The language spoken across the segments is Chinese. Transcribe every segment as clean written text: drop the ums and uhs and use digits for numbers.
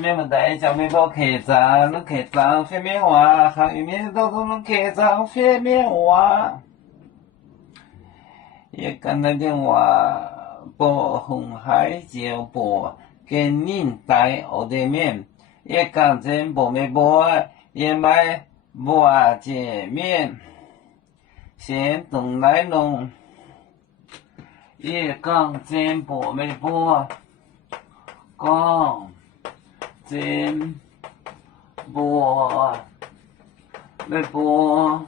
面不带叫面包客栈，那客栈方便话，行业面当中的客栈方便话。也简单点话，不红海就不跟人带我的面，也讲真不没不，也买不见面，先动来弄，也讲真不没不，讲真不没不。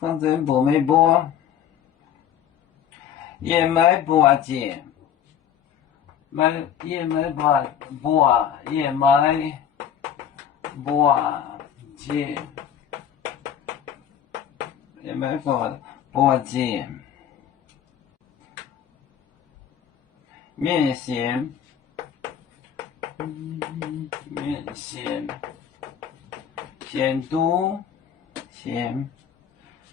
讲真不没播，也买不见，也买也买不见，也买不见，面线，面线，咸都咸。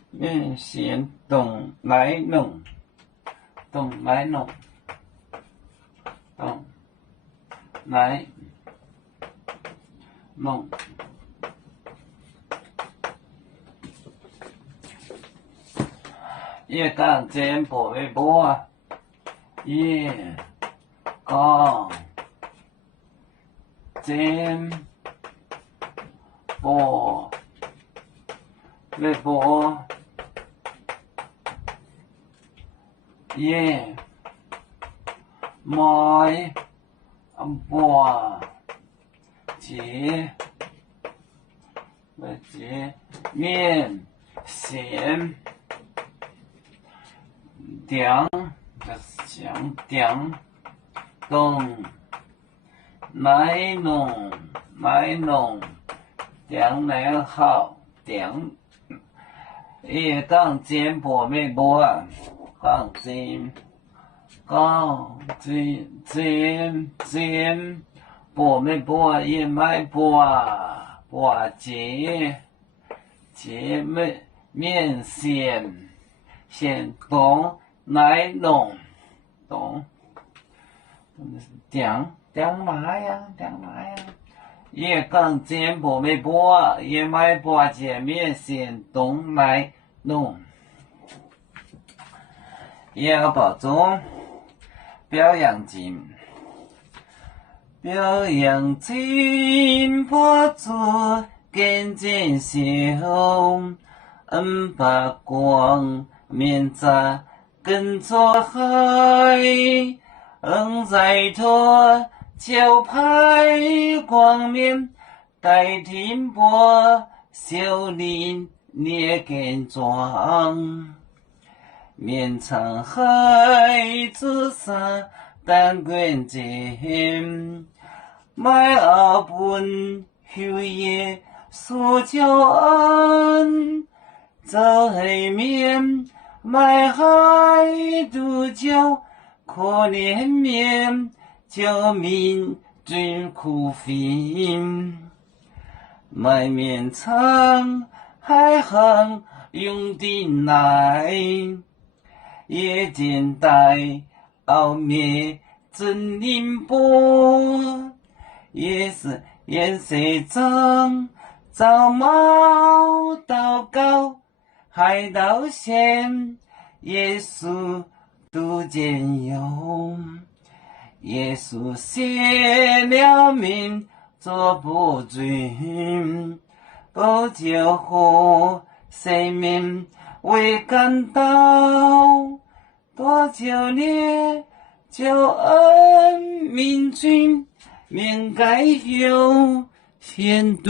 面线动来弄，动来弄，动来弄。也讲真不为播，也讲真不为播。也买不见面线点就是讲点动来弄点来好点，也讲真不没播。讲真，不没不也买不见面线，先动来弄，动点嘛呀，也讲真不没不也买不见面线，动来弄。也要保重，表扬金不做跟真秀，把光面在跟着海，在托就拍光面代替波修林捏跟装。面沧海之上，但愿见买二本后夜所教恩，走黑面买海独酒，可怜面救民最苦fin，买面沧海横用定来。也见代奥灭真灵波，也是颜色脏，早毛祷告，海岛线，耶稣都见有，耶稣写了名做不准，不救活生命为感到。多久年救恩民军，免该有限度。